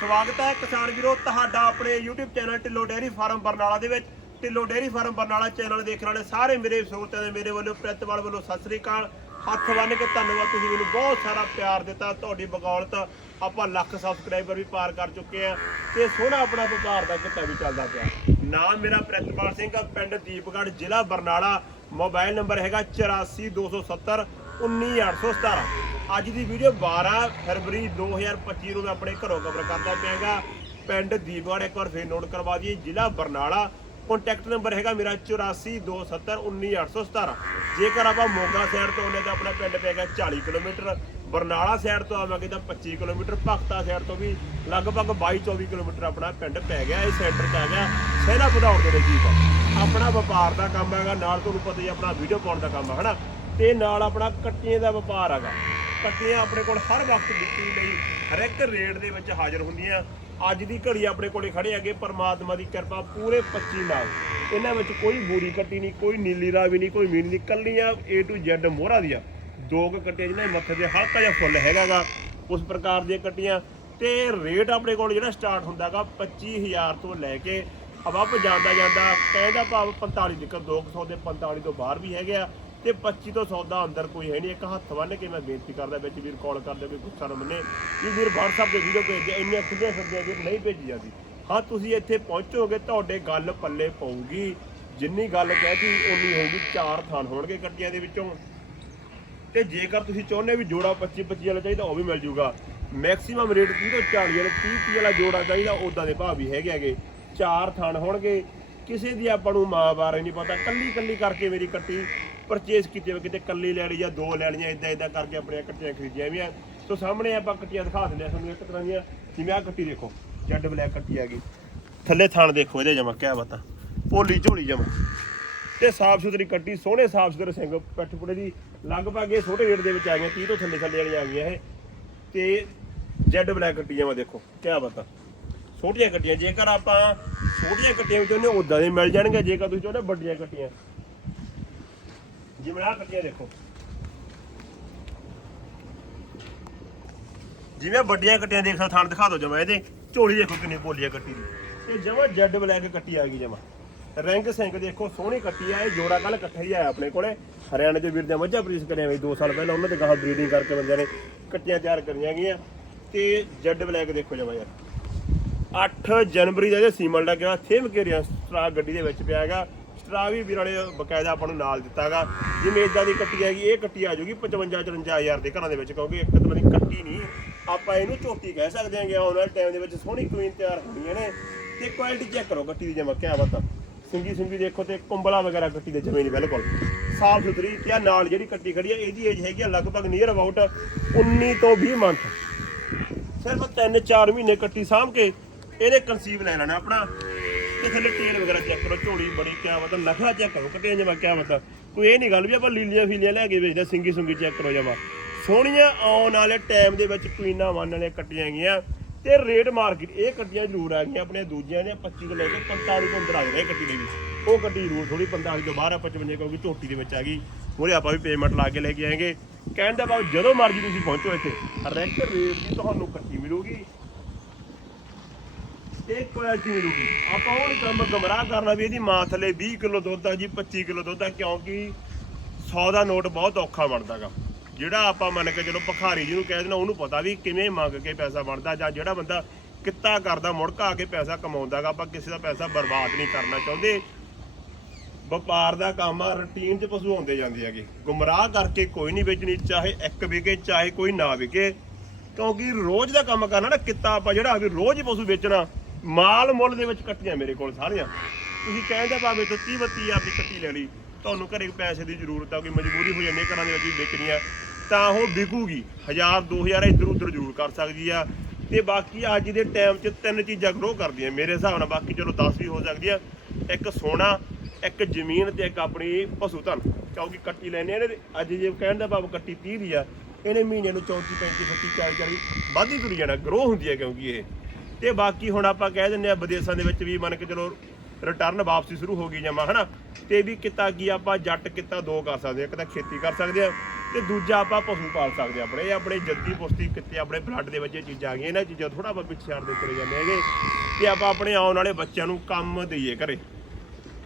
ਸਵਾਗਤ ਹੈ ਕਿਸਾਨ ਵੀਰੋ, ਤੁਹਾਡਾ ਆਪਣੇ YouTube channel Dhillon dairy farm Barnala ਦੇ ਵਿੱਚ। Dhillon dairy farm Barnala channel ਦੇਖਣ ਵਾਲੇ ਸਾਰੇ ਮੇਰੇ ਸਰੋਤਿਆਂ ਦੇ ਮੇਰੇ ਵੱਲੋਂ ਪ੍ਰਿਤਵਾਲ ਵੱਲੋਂ ਸਤਿ ਸ੍ਰੀ ਅਕਾਲ। ਹੱਥ ਬੰਨ੍ਹ ਕੇ ਧੰਨਵਾਦ, ਤੁਸੀਂ ਮੈਨੂੰ ਬਹੁਤ ਸਾਰਾ ਪਿਆਰ ਦਿੱਤਾ, ਤੁਹਾਡੀ ਬਗੌਲਤ ਆਪਾਂ ਲੱਖ ਸਬਸਕ੍ਰਾਈਬਰ ਵੀ ਪਾਰ ਕਰ ਚੁੱਕੇ ਆ ਤੇ ਸੋਹਣਾ ਆਪਣਾ ਵਪਾਰ ਦਾ ਕਿੱਤਾ ਵੀ ਚੱਲਦਾ ਪਿਆ। ਨਾਮ ਮੇਰਾ ਪ੍ਰਿਤਪਾਲ ਸਿੰਘ ਆ, ਪਿੰਡ ਦੀਪਗੜ੍ਹ, ਜ਼ਿਲ੍ਹਾ ਬਰਨਾਲਾ। ਮੋਬਾਈਲ ਨੰਬਰ ਹੈਗਾ 84270 19817 ਅੱਜ ਦੀ ਵੀਡੀਓ 12 ਫਰਵਰੀ 2025 ਨੂੰ ਮੈਂ ਆਪਣੇ ਘਰੋਂ ਕਵਰ ਕਰਦਾ ਪਿਆਗਾ। ਪਿੰਡ ਦੀਪਗੜ੍ਹ ਇੱਕ ਵਾਰ ਫੇਰ ਨੋਟ ਕਰਵਾ ਦਈਏ, ਜ਼ਿਲ੍ਹਾ ਬਰਨਾਲਾ। ਕੰਟੈਕਟ ਨੰਬਰ ਹੈਗਾ ਮੇਰਾ 8427191817 ਜੇਕਰ ਆਪਾਂ ਮੋਗਾ ਸਾਈਡ ਤੋਂ ਆਉਂਦੇ ਤਾਂ ਆਪਣਾ ਪਿੰਡ ਪੈਗਾ 40 ਕਿਲੋਮੀਟਰ। ਬਰਨਾਲਾ ਸਾਈਡ ਤੋਂ ਆਵਾਂਗੇ ਤਾਂ 25 ਕਿਲੋਮੀਟਰ, ਭਗਤਾ ਸਾਈਡ ਤੋਂ ਵੀ ਲਗਭਗ 22-24 ਕਿਲੋਮੀਟਰ ਆਪਣਾ ਪਿੰਡ ਪੈ ਗਿਆ, ਇਹ ਸੈਂਟਰ 'ਚ ਆ ਗਿਆ। ਸਹਿਰਾ ਵਧਾਉਣ ਦੇ ਲਈ ਨਜ਼ਦੀਕ ਆਪਣਾ ਵਪਾਰ ਦਾ ਕੰਮ ਹੈਗਾ, ਨਾਲ ਤੁਹਾਨੂੰ ਪਤਾ ਹੀ ਆਪਣਾ ਵੀਡੀਓ ਪਾਉਣ ਦਾ ਕੰਮ ਹੈ ਹਨਾ? ਤੇ ਨਾਲ ਆਪਣਾ ਕੱਟੀਆਂ ਦਾ ਵਪਾਰ ਹੈਗਾ। ਕੱਟੀਆਂ ਆਪਣੇ ਕੋਲ ਹਰ ਵਕਤ ਵਿਕਰੀ ਲਈ ਹਰ ਇੱਕ ਰੇਟ ਦੇ ਵਿੱਚ ਹਾਜ਼ਰ ਹੁੰਦੀਆਂ। ਅੱਜ ਦੀ ਘੜੀ ਆਪਣੇ ਕੋਲੇ ਖੜੇ ਹੈਗੇ, ਪਰਮਾਤਮਾ ਦੀ ਕਿਰਪਾ ਪੂਰੇ 25 ਨਾਲ। ਇਹਨਾਂ ਵਿੱਚ ਕੋਈ ਬੂਰੀ ਕੱਟੀ ਨਹੀਂ, ਕੋਈ ਨੀਲੀ ਰਾਵੀ ਨਹੀਂ, ਕੋਈ ਮੀਨ ਨਹੀਂ, ਕੱਲੀਆਂ A to Z ਮੋਹਰਾ ਦੀਆਂ। ਦੋ ਕੁ ਕੱਟੀਆਂ ਜਿਹਨਾਂ ਮੱਥੇ ਤੇ ਹਲਕਾ ਜਿਹਾ ਫੁੱਲ ਹੈਗਾਗਾ ਉਸ ਪ੍ਰਕਾਰ ਦੀਆਂ ਕੱਟੀਆਂ। ਤੇ ਰੇਟ ਆਪਣੇ ਕੋਲ ਜਿਹੜਾ ਸਟਾਰਟ ਹੁੰਦਾਗਾ 25000 ਤੋਂ ਲੈ ਕੇ ਅਬੱਬ ਜਾਂਦਾ ਜਾਂਦਾ ਕਹਿੰਦਾ ਭਾਵ 45 ਨਿਕਲ 200 ਦੇ 45 ਤੋਂ ਬਾਹਰ ਵੀ ਹੈਗੇ ਆ। ਤੇ 25 ਤੋਂ ਸੌਦਾ ਅੰਦਰ ਕੋਈ ਹੈ ਨਹੀਂ। ਇੱਕ ਹੱਥ ਬੰਨ ਕੇ ਮੈਂ ਬੇਨਤੀ ਕਰਦਾ, ਵਿੱਚ ਵੀਰ ਕਾਲ ਕਰਦੇ ਕੋਈ ਗੁੱਸਾ ਨਾ ਮੰਨੇ। ਕਿ ਵੀਰ WhatsApp ਤੇ ਵੀਡੀਓ ਭੇਜਦੇ ਇੰਨੀਆਂ ਖੁੱਲੀਆਂ ਸੱਦੀਆਂ ਵੀਰ ਨਹੀਂ ਭੇਜੀ ਜਾਂਦੀ ਹਾਂ, ਤੁਸੀਂ ਇੱਥੇ ਪਹੁੰਚੋਗੇ, ਤੁਹਾਡੇ ਗੱਲ ਪੱਲੇ ਪਊਗੀ। ਜਿੰਨੀ ਗੱਲ ਕਹਿਤੀ ਉਨੀ ਹੋਊਗੀ, ਚਾਰ ਥਾਨ ਹੋਣਗੇ ਕੱਟੀਆਂ ਦੇ ਵਿੱਚੋਂ। ਤੇ ਜੇਕਰ ਤੁਸੀਂ ਚਾਹੁੰਦੇ ਵੀ ਜੋੜਾ 25 25 ਵਾਲਾ ਚਾਹੀਦਾ, ਉਹ ਵੀ ਮਿਲ ਜੂਗਾ। ਮੈਕਸਿਮਮ ਰੇਟ 30 ਤੋਂ 40 ਵਾਲਾ 30 30 ਵਾਲਾ ਜੋੜਾ ਚਾਹੀਦਾ ਉਦਾਂ ਦੇ ਭਾਅ ਵੀ ਹੈਗੇ ਹੈਗੇ। ਚਾਰ ਥਣ ਹੋਣਗੇ। ਕਿਸੇ ਦੀ ਆਪਾਂ ਨੂੰ ਮਾਂ ਬਾਰੇ ਨਹੀਂ ਪਤਾ। ਕੱਲੀ ਕੱਲੀ ਕਰਕੇ ਮੇਰੀ ਕੱਟੀ। ਪਰਚੇਸ ਕੀਤੀ ਹੋਵੇ ਕਿਤੇ ਕੱਲੀ ਲੈਣੀ ਜਾਂ ਦੋ ਲੈਣੀਆਂ ਇਦਾਂ ਇਦਾਂ ਕਰਕੇ ਆਪਣੀਆਂ ਕੱਟੀਆਂ ਖਰੀਦੀਆਂ ਵੀ ਆ। ਸੋ ਸਾਹਮਣੇ ਆਪਾਂ ਕੱਟੀਆਂ ਦਿਖਾ ਦਿੰਦੇ ਆ ਤੁਹਾਨੂੰ ਇੱਕ ਤਰ੍ਹਾਂ ਦੀਆਂ, ਜਿਵੇਂ ਆ ਕੱਟੀ ਦੇਖੋ, ਜੈਡ ਬਲੈਕ ਕੱਟੀ ਆ ਗਈ। ਥੱਲੇ ਥਾਣ ਦੇਖੋ ਇਹਦੇ ਜਮਾ, ਕਿਆ ਬਤਾ ਪੋਲੀ ਝੋਲੀ ਜਮਾ। ਤੇ ਸਾਫ਼ ਸੁਥਰੀ ਕੱਟੀ, ਸੋਹਣੇ ਸਾਫ਼ ਸੁਥਰੇ ਸਿੰਘ ਪੈਠਪੁੜੇ ਦੀ, ਲਗਭਗ ਇਹ ਛੋਟੇ ਰੇਟ ਦੇ ਵਿੱਚ ਆ ਗਈਆਂ 30 ਤੋਂ ਥੱਲੇ ਥੱਲੇ ਵਾਲੀਆਂ ਆ ਗਈਆਂ ਇਹ। ਤੇ ਜੈਡ ਬਲੈਕ ਕੱਟੀਆਂ ਵਾ ਦੇਖੋ, ਕਿਆ ਬਤਾ ਛੋਟੀਆਂ ਕੱਟੀਆਂ, ਜੇਕਰ ਆਪਾਂ ਛੋਟੀਆਂ ਕੱਟੀਆਂ ਵਿੱਚ ਉਹਨੇ ਉਦਾਂ ਦੇ ਮਿਲ ਜਾਣਗੇ, ਜੇਕਰ ਤੁਸੀਂ ਚਾਹੁੰਦੇ ਵੱਡੀਆਂ ਕੱਟੀਆਂ। ਜਿਵੇਂ ਆਹ ਕੱਟੀਆਂ ਦੇਖੋ ਜਿਵੇਂ ਵੱਡੀਆਂ ਕੱਟੀਆਂ ਦੇਖ ਸਕਦੇ ਥਾਣ ਦਿਖਾ ਦਿਓ ਜਮਾ ਇਹਦੇ। ਝੋਲੀ ਦੇਖੋ ਕਿੰਨੀ ਪੋਲੀਆ ਕੱਟੀ ਦੀ। ਤੇ ਜਮਾ ਜੈਡ ਬਲੈਕ ਕੱਟੀ ਆ ਗਈ ਜਮਾ। ਰੈਂਕ ਸਿੰਕ ਦੇਖੋ, ਸੋਹਣੀ ਕੱਟੀ ਆ, ਇਹ ਜੋੜਾ ਕੱਲ ਇਕੱਠਾ ਹੀ ਆਇਆ ਆਪਣੇ ਕੋਲੇ। ਹਰਿਆਣੇ ਦੇ ਵੀਰ ਦੇ ਮੱਝਾਂ ਪ੍ਰੀਸ ਕਰਿਆ ਬਈ 2 ਸਾਲ ਪਹਿਲਾਂ ਉਹਨਾਂ ਦੇ ਗਾਹ ਬਰੀਡਿੰਗ ਕਰਕੇ ਬੰਦਿਆਂ ਨੇ ਕੱਟੀਆਂ ਤਿਆਰ ਕਰੀਆਂ ਗਈਆਂ। ਤੇ ਜੈਡ ਬਲੈਕ ਦੇਖੋ ਜਮਾ ਯਾਰ। 8 ਜਨਵਰੀ ਦਾ ਇਹ ਸੀਮਲ ਦਾ ਗਿਆ ਥੇਮ ਕੇਰੀਆ ਸਟਰਾ ਗੱਡੀ ਦੇ ਵਿੱਚ ਪਿਆ ਹੈਗਾ। ਸਟਰਾ ਵੀ ਵੀਰਾਂ ਨੇ ਬਕਾਇਦਾ ਆਪਾਂ ਨੂੰ ਨਾਲ ਦਿੱਤਾਗਾ। ਜਿਵੇਂ ਇਦਾਂ ਦੀ ਕੱਟੀ ਹੈਗੀ, ਇਹ ਕੱਟੀ ਆ ਜਾਊਗੀ 55 54000 ਦੇ ਘਰਾਂ ਦੇ ਵਿੱਚ, ਕਿਉਂਕਿ ਇੱਕ ਤਰ੍ਹਾਂ ਦੀ ਕੱਟੀ ਨਹੀਂ, ਆਪਾਂ ਇਹਨੂੰ ਝੋਟੀ ਕਹਿ ਸਕਦੇ ਹਾਂਗੇ ਆਉਣ ਵਾਲੇ ਟਾਈਮ ਦੇ ਵਿੱਚ ਸੋਹਣੀ ਕੁਈਨ ਤਿਆਰ ਹੁੰਦੀਆਂ ਨੇ। ਤੇ ਕੁਆਲਿਟੀ ਚੈੱਕ ਕਰੋ ਕੱਟੀ ਦੀ ਜਮਾ ਕਿਆ ਬਤਾ। ਸਿੰਗੀ ਸਿੰਗੀ ਦੇਖੋ ਤੇ ਕੁੰਬਲਾ ਵਗੈਰਾ ਕੱਟੀ ਦੇ ਜਮੇ ਨਹੀਂ ਬਿਲਕੁਲ। ਸਾਫ਼ ਸੁਥਰੀ ਤੇ ਨਾਲ ਜਿਹੜੀ ਕੱਟੀ ਖੜੀ ਹੈ ਇਹਦੀ ਏਜ ਹੈਗੀ ਆ ਲਗਭਗ ਨੀਅਰ ਅਬਾਊਟ 19 ਤੋਂ 20 ਮੰਥ ਸਿਰਫ 3-4 ਮਹੀਨੇ ਕੱਟੀ ਸਾਂਭ ਕੇ ਇਹਨੇ ਕਨਸੀਵ ਲੈ ਲੈਣਾ ਆਪਣਾ। ਤੇ ਥੱਲੇ ਟੇਲ ਵਗੈਰਾ ਚੈੱਕ ਕਰੋ, ਝੋਲੀ ਬੜੀ ਕਿਆ ਮਤਲਬ ਨਖਰਾ ਚੈੱਕ ਕਰੋ, ਕੱਟੀਆਂ ਜਮਾ ਕਿਆ ਮਤਲਬ ਕੋਈ ਇਹ ਨਹੀਂ ਗੱਲ ਵੀ ਆਪਾਂ ਲੀਲੀਆਂ ਫੀਲੀਆਂ ਲੈ ਕੇ ਵੇਚਦੇ, ਸਿੰਗੀ ਸੁੰਗੀ ਚੈੱਕ ਕਰੋ ਜਮਾ ਸੋਹਣੀਆਂ ਆਉਣ ਵਾਲੇ ਟਾਈਮ ਦੇ ਵਿੱਚ ਕੁਈਨਾਂ ਵਨ ਵਾਲੇ ਕੱਟੀਆਂ ਹੈਗੀਆਂ ਤੇ ਰੇਟ ਮਾਰਕੀਟ ਇਹ ਕੱਟੀਆਂ ਜ਼ਰੂਰ ਆ ਗਈਆਂ ਆਪਣੇ ਦੂਜਿਆਂ ਨੇ 25 ਤੋਂ ਲੈ ਕੇ 45 ਤੋਂ ਅੰਦਰ ਆ ਗਏ ਕੱਟੀ ਦੇ ਵਿੱਚ। ਉਹ ਕੱਟੀ ਜ਼ਰੂਰ ਥੋੜੀ 45 ਤੋਂ ਬਾਹਰ ਆ 55 ਕਿਉਂਕਿ ਝੋਟੀ ਦੇ ਵਿੱਚ ਆ ਗਈ। ਉਹਦੇ ਆਪਾਂ ਵੀ ਪੇਮੈਂਟ ਲਾ ਕੇ ਲੈ ਕੇ ਆਏਗੇ। ਕਹਿਣ ਦਾ ਭਾਵ ਜਦੋਂ ਮਰਜ਼ੀ ਤੁਸੀਂ ਪਹੁੰਚੋ ਇੱਥੇ ਰੈਂਕ ਰੇਟ ਦੀ ਤੁਹਾਨੂੰ ਕੱਟੀ ਮਿਲੂਗੀ। ਇੱਕ ਕੁਆਲਿਟੀ ਮਿਲੂਗੀ ਆਪਾਂ ਉਹ ਨਹੀਂ ਕੰਮ ਗਮਰਾਹ ਕਰਨਾ ਵੀ ਇਹਦੀ ਮਾਂ ਥੱਲੇ 20 ਕਿਲੋ ਦੁੱਧ ਆ ਜੀ 25 ਕਿਲੋ ਦੁੱਧ ਆ, ਕਿਉਂਕਿ 100 ਦਾ ਨੋਟ ਬਹੁਤ ਔਖਾ ਬਣਦਾਗਾ ਜਿਹੜਾ ਆਪਾਂ ਮੰਨ ਕੇ ਚਲੋ ਭਖਾਰੀ ਜਿਹਨੂੰ ਕਹਿ ਦੇਣਾ ਉਹਨੂੰ ਪਤਾ ਵੀ ਕਿਵੇਂ ਮੰਗ ਕੇ ਪੈਸਾ ਬਣਦਾ ਜਾਂ ਜਿਹੜਾ ਬੰਦਾ ਕਿੱਤਾ ਕਰਦਾ ਮੁੜਕਾ ਕੇ ਪੈਸਾ ਕਮਾਉਂਦਾਗਾ ਆਪਾਂ ਕਿਸੇ ਦਾ ਪੈਸਾ ਬਰਬਾਦ ਨਹੀਂ ਕਰਨਾ ਚਾਹੁੰਦੇ। ਵਪਾਰ ਦਾ ਕੰਮ ਆ ਰੁਟੀਨ 'ਚ ਪਸ਼ੂ ਆਉਂਦੇ ਜਾਂਦੇ ਹੈਗੇ। ਗੁੰਮਰਾਹ ਕਰਕੇ ਕੋਈ ਨਹੀਂ ਵੇਚਣੀ, ਚਾਹੇ ਇੱਕ ਵਿਕੇ, ਚਾਹੇ ਕੋਈ ਨਾ ਵਿਕੇ। ਕਿਉਂਕਿ ਰੋਜ਼ ਦਾ ਕੰਮ ਕਰਨਾ ਨਾ, ਕਿੱਤਾ ਆਪਾਂ ਜਿਹੜਾ ਵੀ ਰੋਜ਼ ਹੀ ਪਸ਼ੂ ਵੇਚਣਾ। ਮਾਲ ਮੁੱਲ ਦੇ ਵਿੱਚ ਕੱਟੀਆਂ ਮੇਰੇ ਕੋਲ ਸਾਰੀਆਂ। ਤੁਸੀਂ ਕਹਿੰਦੇ ਭਾਵੇਂ ਤੋਂ 30 32 ਆਪਦੀ ਕੱਟੀ ਲੈ ਲਈ, ਤੁਹਾਨੂੰ ਘਰੇ ਪੈਸੇ ਦੀ ਜ਼ਰੂਰਤ ਆ, ਕੋਈ ਮਜਬੂਰੀ ਹੋ ਜਾਂਦੀ ਹੈ ਘਰਾਂ ਦੇ ਵਿੱਚ ਵੀ ਵੇਚਣੀ ਤਾਂ ਉਹ ਵਿਕੂਗੀ। 1000 2000 ਇੱਧਰ ਉੱਧਰ ਜ਼ਰੂਰ ਕਰ ਸਕਦੀ ਆ। ਤੇ ਬਾਕੀ ਅੱਜ ਦੇ ਟਾਈਮ 'ਚ ਤਿੰਨ ਚੀਜ਼ਾਂ ਗਰੋ ਕਰਦੀਆਂ, ਮੇਰੇ ਹਿਸਾਬ ਨਾਲ ਬਾਕੀ ਚਲੋ 10 ਵੀ ਹੋ ਸਕਦੀ ਆ ਇੱਕ ਸੋਨਾ, ਇੱਕ ਜ਼ਮੀਨ ਤੇ ਇੱਕ ਆਪਣੀ ਪਸ਼ੂ ਧਨ। ਕਿਉਂਕਿ ਕੱਟੀ ਲੈਣੇ ਆ ਇਹਨੇ ਅੱਜ ਜੇ ਕਹਿਣ ਦਾ ਭਾਵ ਕੱਟੀ 30 ਦੀ ਆ, ਇਹਨੇ ਮਹੀਨੇ ਨੂੰ 34 35 38 40 40 ਵੱਧ ਹੀ ਤੁਰ ਜਾਣਾ ਗਰੋ ਹੁੰਦੀ ਹੈ ਕਿਉਂਕਿ ਇਹ। ਤੇ ਬਾਕੀ ਹੁਣ ਆਪਾਂ ਕਹਿ ਦਿੰਦੇ ਆ ਵਿਦੇਸ਼ਾਂ ਦੇ ਵਿੱਚ ਵੀ ਮੰਨ ਕੇ ਚਲੋ ਰਿਟਰਨ ਵਾਪਸੀ ਸ਼ੁਰੂ ਹੋ ਗਈ ਜਮਾ, ਹਨਾ? ਤੇ ਵੀ ਕਿੱਤਾ ਕੀ ਆਪਾਂ ਜੱਟ ਕਿੱਤਾ ਦੋ ਕਰ ਸਕਦੇ ਆ, ਇੱਕ ਤਾਂ ਖੇਤੀ ਕਰ ਸਕਦੇ ਆ, ਤੇ ਦੂਜਾ ਆਪਾਂ ਪਸ਼ੂ ਪਾਲ ਸਕਦੇ ਆ ਆਪਣੇ। ਇਹ ਆਪਣੇ ਜੱਦੀ ਪੁਸ਼ਤੀ ਕਿੱਤੇ ਆਪਣੇ ਬਲੱਡ ਦੇ ਵਿੱਚ ਇਹ ਚੀਜ਼ਾਂ ਆ ਗਈਆਂ, ਇਹਨਾਂ ਚੀਜ਼ਾਂ ਥੋੜਾ ਆਪਾਂ ਪਿੱਛੇ ਹਟਦੇ ਚਲੇ ਜਾਂਦੇ ਹੈਗੇ। ਤੇ ਆਪਾਂ ਆਪਣੇ ਆਉਣ ਵਾਲੇ ਬੱਚਿਆਂ ਨੂੰ ਕੰਮ ਦਈਏ ਘਰੇ।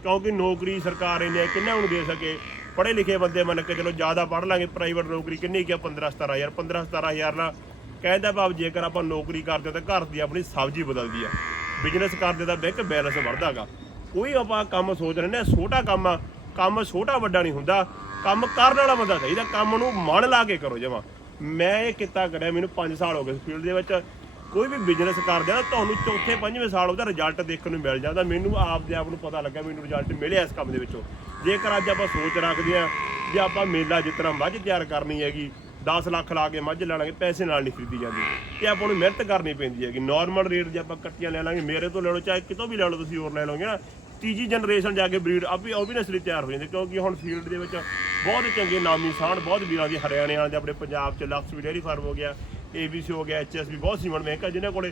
ਕਿਉਂਕਿ ਨੌਕਰੀ ਸਰਕਾਰ ਇਹਨੇ ਕਿੰਨਾ ਨੂੰ ਦੇ ਸਕੇ? ਪੜ੍ਹੇ ਲਿਖੇ ਬੰਦੇ ਮੰਨ ਕੇ ਚਲੋ ਜ਼ਿਆਦਾ ਪੜ੍ਹ ਲਾਂਗੇ ਪ੍ਰਾਈਵੇਟ ਨੌਕਰੀ ਕਿੰਨੀ ਕਿ 15 17000 15 17000 ਨਾਲ ਕਹਿੰਦਾ ਭਾਵ ਜੇਕਰ ਆਪਾਂ ਨੌਕਰੀ ਕਰਦੇ ਹਾਂ ਤਾਂ ਘਰ ਦੀ ਆਪਣੀ ਸਬਜ਼ੀ ਬਦਲਦੀ ਆ। ਬਿਜ਼ਨਸ ਕਰਦੇ ਤਾਂ ਬੈਂਕ ਬੈਲੈਂਸ ਵਧਦਾਗਾ। ਕੋਈ ਆਪਾਂ ਕੰਮ ਸੋਚ ਰਹੇ ਨੇ ਛੋਟਾ ਕੰਮ ਆ। ਕੰਮ ਛੋਟਾ ਵੱਡਾ ਨਹੀਂ ਹੁੰਦਾ। ਕੰਮ ਕਰਨ ਵਾਲਾ ਬੰਦਾ ਚਾਹੀਦਾ। ਕੰਮ ਨੂੰ ਮਨ ਲਾ ਕੇ ਕਰੋ ਜਮਾ। ਮੈਂ ਇਹ ਕੀਤਾ ਕਰਿਆ, ਮੈਨੂੰ 5 ਸਾਲ ਹੋ ਗਏ ਫੀਲਡ ਦੇ ਵਿੱਚ। ਕੋਈ ਵੀ ਬਿਜ਼ਨਸ ਕਰਦੇ ਆ ਨਾ, ਤੁਹਾਨੂੰ ਚੌਥੇ ਪੰਜਵੇਂ ਸਾਲ ਉਹਦਾ ਰਿਜ਼ਲਟ ਦੇਖਣ ਨੂੰ ਮਿਲ ਜਾਂਦਾ। ਮੈਨੂੰ ਆਪ ਦੇ ਆਪ ਨੂੰ ਪਤਾ ਲੱਗਾ ਮੈਨੂੰ ਰਿਜ਼ਲਟ ਮਿਲਿਆ ਇਸ ਕੰਮ ਦੇ ਵਿੱਚੋਂ। ਜੇਕਰ ਅੱਜ ਆਪਾਂ ਸੋਚ ਰੱਖਦੇ ਆ ਜੇ ਆਪਾਂ ਮੇਲਾ ਜਿਸ ਤਰ੍ਹਾਂ ਮੱਝ ਤਿਆਰ ਕਰਨੀ ਹੈਗੀ 10 ਲੱਖ ਲਾ ਕੇ ਮੱਝ ਲੈ ਲਾਂਗੇ ਪੈਸੇ ਨਾਲ ਨਹੀਂ ਖਰੀਦੀ ਜਾਂਦੀ। ਤੇ ਆਪਾਂ ਨੂੰ ਮਿਹਨਤ ਕਰਨੀ ਪੈਂਦੀ ਹੈਗੀ। ਨਾਰਮਲ ਰੇਟ ਜੇ ਆਪਾਂ ਕੱਟੀਆਂ ਲੈ ਲਾਂਗੇ, ਮੇਰੇ ਤੋਂ ਲੈ ਲਓ, ਚਾਹੇ ਕਿਤੋਂ ਵੀ ਲੈ ਲਓ ਤੁਸੀਂ ਹੋਰ ਲੈ ਲਓਗੇ ਨਾ, ਤੀਜੀ ਜਨਰੇਸ਼ਨ ਜਾ ਕੇ ਬਰੀਡ ਆਪੀ ਉਹ ਵੀ ਨਸਲੀ ਤਿਆਰ ਹੋ ਜਾਂਦੀ, ਕਿਉਂਕਿ ਹੁਣ ਫੀਲਡ ਦੇ ਵਿੱਚ ਬਹੁਤ ਚੰਗੇ ਨਾਮੀ ਸਾਨ ਬਹੁਤ ਵੀਰਾਂ ਦੀ ਹਰਿਆਣੇ ਵਾਲੇ ਦੇ ਆਪਣੇ ਪੰਜਾਬ ਚ ਲਕਸ ਵੀ ਡੇਅਰੀ ਫਾਰਮ ਹੋ ਗਿਆ ਏਬੀਸੀ ਹੋ ਗਿਆ ਐਚਐਸਬੀ ਬਹੁਤ ਸੀਮਨ ਮਹਿੰਗਾ ਜਿਹਨਾਂ ਕੋਲੇ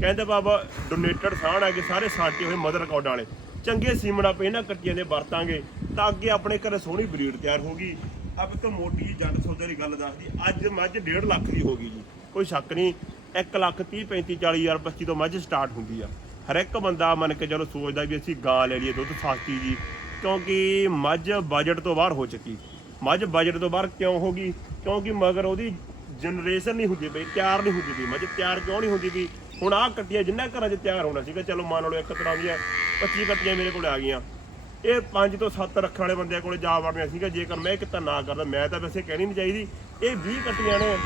ਕਹਿੰਦੇ ਬਾਬਾ ਡੋਨੇਟਡ ਸਾਨ ਆ ਕੇ ਸਾਰੇ ਸਾਂਟੇ ਹੋਏ ਮਦਰ ਰਿਕਾਰਡਾਂ ਵਾਲੇ। ਚੰਗੇ ਸੀਮਨ ਆਪਾਂ ਇਹਨਾਂ ਕੱਟੀਆਂ ਦੇ ਵਰਤਾਂਗੇ ਤਾਂ ਅੱਗੇ ਆਪਣੇ ਘਰੇ ਸੋਹਣੀ ਬਰੀਡ ਤਿਆਰ ਹੋਗੀ ਅਬ ਇੱਕ ਮੋਟੀ ਜਿਹੀ ਸੌਦੇ ਦੀ ਗੱਲ ਦੱਸਦੀ, ਅੱਜ ਮੱਝ 1.5 ਲੱਖ ਦੀ ਹੋ ਗਈ ਜੀ। ਕੋਈ ਸ਼ੱਕ ਨਹੀਂ 1 ਲੱਖ 30 35 40 ਹਜ਼ਾਰ 25 ਤੋਂ ਮੱਝ ਸਟਾਰਟ ਹੁੰਦੀ ਆ। ਹਰ ਇੱਕ ਬੰਦਾ ਮੰਨ ਕੇ ਚਲੋ ਸੋਚਦਾ ਵੀ ਅਸੀਂ ਗਾਂ ਲੈ ਲਈਏ ਦੁੱਧ ਸਸਤੀ ਜੀ, ਕਿਉਂਕਿ ਮੱਝ ਬਜਟ ਤੋਂ ਬਾਹਰ ਹੋ ਚੁੱਕੀ। ਮੱਝ ਬਜਟ ਤੋਂ ਬਾਹਰ ਕਿਉਂ ਹੋ ਗਈ? ਕਿਉਂਕਿ ਮਗਰ ਉਹਦੀ ਜਨਰੇਸ਼ਨ ਨਹੀਂ ਹੁੰਦੀ ਬਈ ਤਿਆਰ ਨਹੀਂ ਹੁੰਦੀ ਪਈ ਮੱਝ, ਤਿਆਰ ਕਿਉਂ ਨਹੀਂ ਹੁੰਦੀ ਪਈ? ਹੁਣ ਆਹ ਕੱਟੀਆਂ ਜਿੰਨਾ ਘਰਾਂ 'ਚ ਤਿਆਰ ਹੋਣਾ ਸੀਗਾ, ਚਲੋ ਮੰਨ ਲਓ ਇੱਕ ਤਰ੍ਹਾਂ ਦੀਆਂ 25 ਕੱਟੀਆਂ ਮੇਰੇ ਕੋਲ ਆ ਗਈਆਂ। ਇਹ 5 ਤੋਂ 7 ਰੱਖਣ ਵਾਲੇ ਬੰਦਿਆਂ ਕੋਲੇ ਜਾ ਵੜਨੀਆਂ ਸੀਗਾ, ਜੇਕਰ ਮੈਂ ਇਹ ਕਿਤਾ ਨਾ ਕਰਦਾ, ਮੈਂ ਤਾਂ ਵੈਸੇ ਕਹਿਣੀ ਨਹੀਂ ਚਾਹੀਦੀ। ਇਹ 20 ਕੱਟੀਆਂ ਨੇ।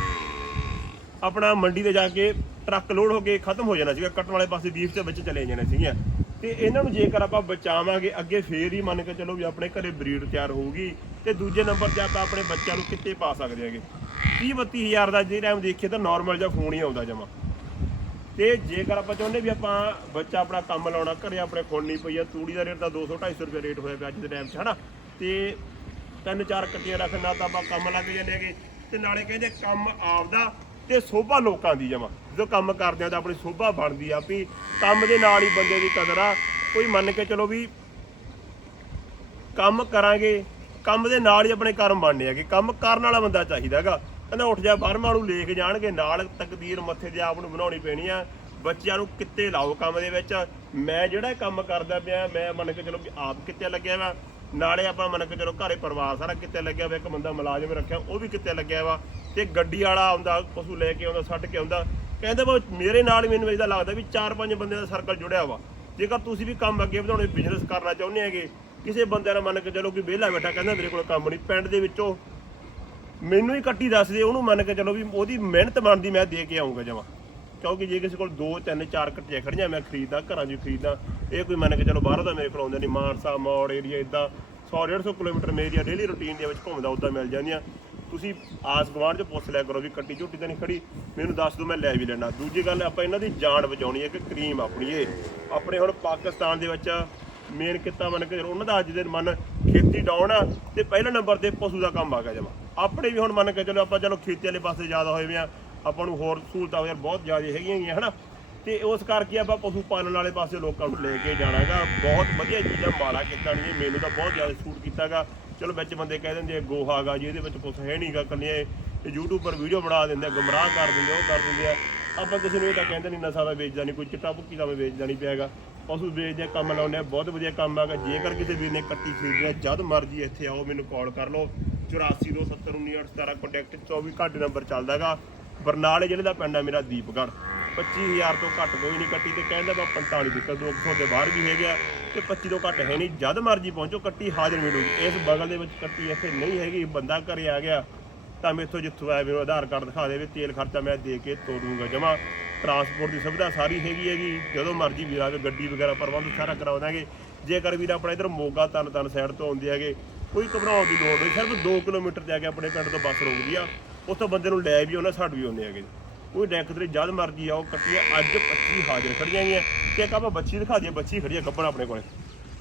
ਆਪਣਾ ਮੰਡੀ ਤੇ ਜਾ ਕੇ ਟਰੱਕ ਲੋਡ ਹੋ ਕੇ ਖਤਮ ਹੋ ਜਾਣਾ ਸੀਗਾ, ਕੱਟਣ ਵਾਲੇ ਪਾਸੇ 20 ਦੇ ਵਿੱਚ ਚਲੇ ਜਾਣੇ ਸੀਗੀਆਂ ਤੇ ਇਹਨਾਂ ਨੂੰ ਜੇਕਰ ਆਪਾਂ ਬਚਾਵਾਂਗੇ, ਅੱਗੇ ਫੇਰ ਹੀ ਮੰਨ ਕੇ ਚਲੋ ਵੀ ਆਪਣੇ ਘਰੇ ਬਰੀਡ ਤਿਆਰ ਹੋਊਗੀ, ਤੇ ਦੂਜੇ ਨੰਬਰ ਤੇ ਆਪਾਂ ਆਪਣੇ ਬੱਚਿਆਂ ਨੂੰ ਕਿੱਤੇ ਪਾ ਸਕਦੇ ਹੈਗੇ? 30 32000 ਦਾ ਜੇ ਟਾਈਮ ਦੇਖੀਏ ਤਾਂ ਨਾਰਮਲ ਜਿਹਾ ਫੋਨ ਹੀ ਆਉਂਦਾ ਜਮਾ। ਤੇ ਜੇਕਰ ਆਪਾਂ ਚਾਹੁੰਦੇ ਵੀ ਆਪਾਂ ਬੱਚਾ ਆਪਣਾ ਕੰਮ ਲਾਉਣਾ, ਘਰੇ ਆਪਣੇ ਖੋਲਣੀ ਪਈ ਆ, ਤੂੜੀ ਦਾ ਰੇਟ ਤਾਂ 200 250 ਰੁਪਏ ਰੇਟ ਹੋਇਆ ਪਿਆ ਅੱਜ ਦੇ ਟਾਈਮ 'ਚ, ਹਨਾ? ਤੇ ਤਿੰਨ ਚਾਰ ਕੱਟੀਆਂ ਰੱਖਣਾ ਤਾਂ ਆਪਾਂ ਕੰਮ ਲੱਗ ਜਾਂਦੇ ਹੈਗੇ। ਤੇ ਨਾਲੇ ਕਹਿੰਦੇ ਕੰਮ ਆਪਦਾ ਤੇ ਸੋਭਾ ਲੋਕਾਂ ਦੀ ਜਮਾ। ਜਦੋਂ ਕੰਮ ਕਰਦੇ ਆ ਤਾਂ ਆਪਣੀ ਸੋਭਾ ਬਣਦੀ ਆ ਵੀ ਕੰਮ ਦੇ ਨਾਲ ਹੀ ਬੰਦੇ ਦੀ ਕਦਰ ਆ। ਕੋਈ ਮੰਨ ਕੇ ਚਲੋ ਵੀ ਕੰਮ ਕਰਾਂਗੇ, ਕੰਮ ਦੇ ਨਾਲ ਹੀ ਆਪਣੇ ਕਰਮ ਬਣਨੇ ਆ ਹੈਗੇ। ਕੰਮ ਕਰਨ ਵਾਲਾ ਬੰਦਾ ਚਾਹੀਦਾ ਹੈਗਾ। ਕਹਿੰਦਾ ਉੱਠ ਜਾ ਬਾਹਰਮਾਂ ਨੂੰ ਲੈ ਕੇ ਜਾਣਗੇ, ਨਾਲ ਤਕਦੀਰ ਮੱਥੇ ਤੇ ਆਪ ਨੂੰ ਬਣਾਉਣੀ ਪੈਣੀ ਆ। ਬੱਚਿਆਂ ਨੂੰ ਕਿੱਤੇ ਲਾਓ ਕੰਮ ਦੇ ਵਿੱਚ। ਮੈਂ ਜਿਹੜਾ ਕੰਮ ਕਰਦਾ ਪਿਆ, ਮੈਂ ਮੰਨ ਕੇ ਚਲੋ ਵੀ ਆਪ ਕਿੱਤੇ ਲੱਗਿਆ ਵਾ। ਨਾਲੇ ਆਪਾਂ ਮੰਨ ਕੇ ਚਲੋ ਘਰੇ ਪਰਿਵਾਰ ਸਾਰਾ ਕਿੱਤੇ ਲੱਗਿਆ ਵਾ, ਇੱਕ ਬੰਦਾ ਮੁਲਾਜ਼ਮ ਰੱਖਿਆ, ਉਹ ਵੀ ਕਿੱਤੇ ਲੱਗਿਆ ਵਾ। ਤੇ ਗੱਡੀ ਵਾਲਾ ਆਉਂਦਾ, ਪਸ਼ੂ ਲੈ ਕੇ ਆਉਂਦਾ ਛੱਡ ਕੇ ਆਉਂਦਾ। ਕਹਿੰਦਾ ਵਾ, ਮੇਰੇ ਨਾਲ ਹੀ ਮੈਨੂੰ ਇਹਦਾ ਲੱਗਦਾ ਵੀ ਚਾਰ ਪੰਜ ਬੰਦਿਆਂ ਦਾ ਸਰਕਲ ਜੁੜਿਆ ਵਾ। ਜੇਕਰ ਤੁਸੀਂ ਵੀ ਕੰਮ ਅੱਗੇ ਵਧਾਉਣੇ ਬਿਜ਼ਨਸ ਕਰਨਾ ਚਾਹੁੰਦੇ ਹੈਗੇ, ਕਿਸੇ ਬੰਦੇ ਨਾਲ ਮੰਨ ਕੇ ਚਲੋ ਕਿ ਵਿਹਲਾ ਬੈਠਾ, ਕਹਿੰਦਾ ਮੇਰੇ ਕੋਲ ਕੰਮ ਨਹੀਂ, ਪਿੰਡ ਦੇ ਵਿੱਚੋਂ ਮੈਨੂੰ ਹੀ ਕੱਟੀ ਦੱਸ ਦੇ, ਉਹਨੂੰ ਮੰਨ ਕੇ ਚਲੋ ਵੀ ਉਹਦੀ ਮਿਹਨਤ ਬਣਦੀ, ਮੈਂ ਦੇ ਕੇ ਆਉਂਗਾ ਜਮਾ। ਕਿਉਂਕਿ ਜੇ ਕਿਸੇ ਕੋਲ 2 3 4 ਕੱਟੀਆਂ ਖੜੀਆਂ, ਮੈਂ ਖਰੀਦਦਾ, ਘਰਾਂ 'ਚ ਵੀ ਖਰੀਦਦਾ, ਇਹ ਕੋਈ ਮੰਨ ਕੇ ਚਲੋ ਬਾਹਰੋਂ ਦਾ ਮੇਰੇ ਕੋਲ ਆਉਂਦੇ ਨਹੀਂ ਮਾਨਸਾ, ਮੌੜ ਏਰੀਆ ਇਦਾਂ 100 150 ਕਿਲੋਮੀਟਰ ਮੇਰੀਆ ਡੇਲੀ ਰੁਟੀਨ ਦੇ ਵਿੱਚ ਘੁੰਮਦਾ, ਉਦਾਂ ਮਿਲ ਜਾਂਦੀਆਂ। ਤੁਸੀਂ ਆਸ ਗਵਾਂਢ 'ਚ ਪੁੱਛ ਲਿਆ ਕਰੋ ਵੀ ਕੱਟੀ ਝੋਟੀ ਤਾਂ ਨਹੀਂ ਖੜੀ, ਮੈਨੂੰ ਦੱਸ ਦਿਓ, ਮੈਂ ਲੈ ਵੀ ਲੈਣਾ। ਦੂਜੀ ਗੱਲ, ਆਪਾਂ ਇਹਨਾਂ ਦੀ ਜਾਨ ਬਚਾਉਣੀ ਹੈ ਕਿ ਕਰੀਮ ਆਪਣੀ ਇਹ। ਆਪਣੇ ਹੁਣ ਪਾਕਿਸਤਾਨ ਦੇ ਵਿੱਚ ਮੇਨ ਕਿੱਤਾ ਮੰਨ ਕੇ ਚਲੋ, ਉਹਨਾਂ ਦਾ ਅੱਜ ਦੇ ਮਨ ਖੇਤੀ ਡਾਉਣ ਆ, ਤੇ ਪਹਿਲੇ ਨੰਬਰ ਤੇ ਪਸ਼ੂ ਦਾ ਕੰਮ ਆ ਗਿਆ ਜਮਾ। ਆਪਣੇ ਵੀ ਹੁਣ ਮੰਨ ਕੇ ਚਲੋ ਆਪਾਂ ਚਲੋ ਖੇਤੀ ਵਾਲੇ ਪਾਸੇ ਜ਼ਿਆਦਾ ਹੋਏ ਵੀ ਆ, ਆਪਾਂ ਨੂੰ ਹੋਰ ਸਹੂਲਤਾਂ ਯਾਰ ਬਹੁਤ ਜ਼ਿਆਦਾ ਹੈਗੀਆਂ ਗੀਆਂ, ਹਨਾ? ਤੇ ਉਸ ਕਰਕੇ ਆਪਾਂ ਪਸ਼ੂ ਪਾਲਣ ਵਾਲੇ ਪਾਸੇ ਲੋਕਾਂ ਨੂੰ ਲੈ ਕੇ ਜਾਣਾਗਾ ਬਹੁਤ ਵਧੀਆ ਚੀਜ਼ਾਂ ਮਾੜਾ ਕੀਤਾ ਨਹੀਂ ਮੈਨੂੰ ਤਾਂ ਬਹੁਤ ਜ਼ਿਆਦਾ ਸੂਟ ਕੀਤਾਗਾ ਚਲੋ ਵਿੱਚ ਬੰਦੇ ਕਹਿ ਦਿੰਦੇ ਆ ਗੋਹਾਗਾ ਜੀ, ਇਹਦੇ ਵਿੱਚ ਕੁਛ ਹੈ ਨਹੀਂਗਾ ਕੱਲੀਆਂ ਇਹ। YouTube ਪਰ ਵੀਡੀਓ ਬਣਾ ਦਿੰਦੇ ਆ, ਗੁੰਮਰਾਹ ਕਰ ਦਿੰਦੇ ਉਹ ਕਰ ਦਿੰਦੇ ਆ। ਆਪਾਂ ਕਿਸੇ ਨੂੰ ਇਹ ਤਾਂ ਕਹਿੰਦੇ ਨਹੀਂ ਨਸ਼ਾ ਦਾ ਵੇਚਦਾ ਨਹੀਂ ਕੋਈ ਚਿੱਟਾ ਭੁੱਕੀ ਦਾ ਵੀ ਵੇਚਦਾ ਨਹੀਂ ਪਿਆਗਾ ਪਸ਼ੂ ਵੇਚਦੇ ਕੰਮ ਲਾਉਂਦੇ ਆ, ਬਹੁਤ ਵਧੀਆ ਕੰਮ ਆਗਾ ਜੇਕਰ ਕਿਸੇ ਵੀਰ ਨੇ ਕੱਟੀ ਖਰੀਦਣੀ ਜਦ ਮਰਜ਼ੀ ਇੱਥੇ ਆਓ, ਮੈਨੂੰ ਕਾਲ ਕਰ ਲਓ। 8427191817 ਕੰਟੈਕਟ 24 ਘੰਟੇ ਨੰਬਰ ਚੱਲਦਾ ਚੱਲਦਾਗਾ ਬਰਨਾਲੇ ਜ਼ਿਲ੍ਹੇ ਦਾ ਪਿੰਡ ਹੈ ਮੇਰਾ ਦੀਪਗੜ੍ਹ। 25000 ਤੋਂ ਘੱਟ ਕੋਈ ਨਹੀਂ ਕੱਟੀ ਤੇ ਕਹਿੰਦਾ ਵਾ 45 ਦਿੱਕਤ 200 ਦੇ ਬਾਹਰ ਵੀ ਹੈਗਾ ਤੇ 25 ਤੋਂ ਘੱਟ ਹੈ ਨਹੀਂ, ਜਦ ਮਰਜ਼ੀ ਪਹੁੰਚੋ, ਕੱਟੀ ਹਾਜ਼ਰ ਮਿਲੂਗੀ ਇਸ ਬਗਲ ਦੇ ਵਿੱਚ ਕੱਟੀ ਇੱਥੇ ਨਹੀਂ ਹੈਗੀ, ਬੰਦਾ ਘਰੇ ਆ ਗਿਆ। ਤਾਂ ਮੇਥੋਂ ਜਿੱਥੋਂ ਆਇਆ ਮੈਨੂੰ ਆਧਾਰ ਕਾਰਡ ਦਿਖਾ ਦੇਵੇ, ਤੇਲ ਖਰਚਾ ਮੈਂ ਦੇ ਕੇ ਤੋੜੂੰਗਾ ਜਮਾ। ਟਰਾਂਸਪੋਰਟ ਦੀ ਸੁਵਿਧਾ ਸਾਰੀ ਹੈਗੀ ਹੈਗੀ, ਜਦੋਂ ਮਰਜ਼ੀ ਵੀਰ ਆਵੇ ਗੱਡੀ ਵਗੈਰਾ ਪ੍ਰਬੰਧ ਸਾਰਾ ਕਰਾ ਦਾਂਗੇ। ਜੇਕਰ ਵੀਰ ਆਪਣਾ ਇਧਰ ਮੋਗਾ ਤਨ ਤਨ ਸਾਈਡ ਤੋਂ ਆਉਂਦੇ ਹੈਗੇ ਕੋਈ ਘਬਰਾਉਣ ਦੀ ਲੋੜ ਨਹੀਂ। ਸਿਰਫ 2 ਕਿਲੋਮੀਟਰ ਜਾ ਕੇ ਆਪਣੇ ਪਿੰਡ ਤੋਂ ਬੱਸ ਰੁਕਦੀ ਆ। ਉੱਥੋਂ ਬੰਦੇ ਨੂੰ ਲੈ ਵੀ ਉਹਨਾਂ ਛੱਡ ਵੀ ਆਉਂਦੇ ਹੈਗੇ। ਕੋਈ ਡੈਕ ਨਹੀਂ ਜਦ ਮਰਜ਼ੀ ਆਓ ਕੱਟੀ ਆ, ਅੱਜ 25 ਹਾਜ਼ਰ ਖੜੀਆਂ ਗਈਆਂ। ਤੇ ਇੱਕ ਆਪਾਂ ਬੱਚੀ ਦਿਖਾ ਦਈਏ ਬੱਚੀ ਖੜੀ ਆ ਗੱਬਣ ਆਪਣੇ ਕੋਲੇ।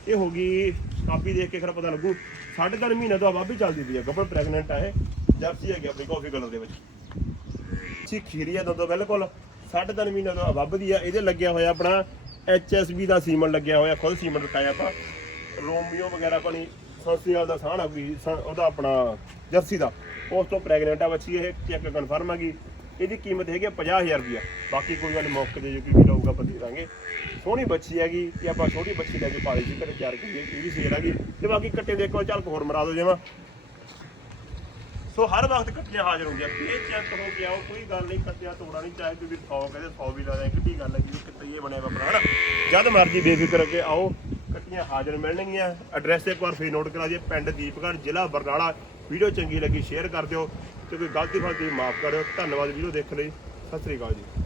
ਇਹ ਹੋ ਗਈ ਕਾਪੀ ਦੇਖ ਕੇ ਖਰਾ ਪਤਾ ਲੱਗੂ ਸਾਢੇ ਤਿੰਨ ਮਹੀਨੇ ਤੋਂ ਆਵਾ ਵੀ ਚੱਲਦੀ ਪਈ ਆ ਗੱਬਣ ਪ੍ਰੈਗਨੈਂਟ ਆ ਇਹ। ਜਰਸੀ ਹੈਗੀ ਆਪਣੀ ਕਾਫੀ ਕਲਰ ਦੇ ਵਿੱਚ। ਅੱਛੀ ਖੀਰੀ ਆ ਦੋ ਬਿਲਕੁਲ। ਸਾਢੇ ਤਿੰਨ ਮਹੀਨੇ ਤੋਂ ਵੱਭਦੀ ਆ ਇਹਦੇ ਲੱਗਿਆ ਹੋਇਆ ਆਪਣਾ ਐਚਐਸਬੀ ਦਾ ਸੀਮਨ ਲੱਗਿਆ ਹੋਇਆ ਖੁਦ ਸੀਮਨ ਰਖਾਇਆ ਆਪਾਂ। ਰੋਮੀਓ ਵਗੈਰਾ ਆਪਣੀ ਸੰਸੀਅਲ ਦਾ ਸਾਹਣ ਆ ਗਈ ਉਹਦਾ ਆਪਣਾ ਜਰਸੀ ਦਾ। ਉਸ ਤੋਂ ਪ੍ਰੈਗਨੈਂਟ ਆ ਬੱਚੀ ਇਹ ਚੈੱਕ ਕਨਫਰਮ ਹੈਗੀ ਇਹਦੀ ਕੀਮਤ ਹੈਗੀ ਆ 50000 ਰੁਪਇਆ ਬਾਕੀ ਕੋਈ ਗੱਲ ਮੌਕੇ ਤੇ ਜੋ ਕੀ ਲਊਗਾ ਆਪਾਂ ਦੇ ਦਾਂਗੇ। ਸੋਹਣੀ ਬੱਚੀ ਹੈਗੀ ਕਿ ਆਪਾਂ ਛੋਟੀ ਬੱਚੀ ਲੈ ਕੇ ਪਾਲੀ ਸੀ, ਘਰੇ ਤਿਆਰ ਕਰੀਏ, ਇਹ ਵੀ ਸੇਲ ਹੈਗੀ ਤੇ ਬਾਕੀ ਕੱਟੇ ਦੇਖੋ, ਚੱਲ ਹੋਰ ਮਰਾ ਦੋ ਜਿਵੇਂ ਸੋ ਹਰ ਵਕਤ ਕੱਟੀਆਂ ਹਾਜ਼ਰ ਹੁੰਦੀਆਂ। ਇਹ ਚੈੱਕ ਹੋ ਕੇ ਆਓ, ਕੋਈ ਗੱਲ ਨਹੀਂ ਕੱਟਿਆ ਤੋੜਾ ਨਹੀਂ ਚਾਹੇ ਤੁਸੀਂ 100 ਕਹਿੰਦੇ 100 ਵੀ ਲਾ ਦੇ ਕਿੱਡੀ ਗੱਲ ਹੈ ਜੀ ਕਿਤੇ ਇਹ ਬਣਿਆ ਬਾਬਰਾ ਹਨਾ? ਜਦ ਮਰਜ਼ੀ ਬੇਫਿਕਰ ਕੇ ਆਓ। ਕੱਟੀਆਂ ਹਾਜ਼ਰ ਮਿਲਣਗੀਆਂ। ਐਡਰੈਸ ਇੱਕ ਵਾਰ ਫੇਰ ਨੋਟ ਕਰਾ ਦਿਓ ਪਿੰਡ ਦੀਪਗੜ੍ਹ ਜ਼ਿਲ੍ਹਾ ਬਰਨਾਲਾ। ਵੀਡੀਓ ਚੰਗੀ ਲੱਗੀ ਸ਼ੇਅਰ ਕਰ ਦਿਓ ਤੇ ਕੋਈ ਗਲਤੀ ਫਲਤੀ ਮਾਫ ਕਰਿਓ। ਧੰਨਵਾਦ ਵੀਡੀਓ ਦੇਖਣ ਲਈ। ਸਤਿ ਸ੍ਰੀ ਅਕਾਲ ਜੀ।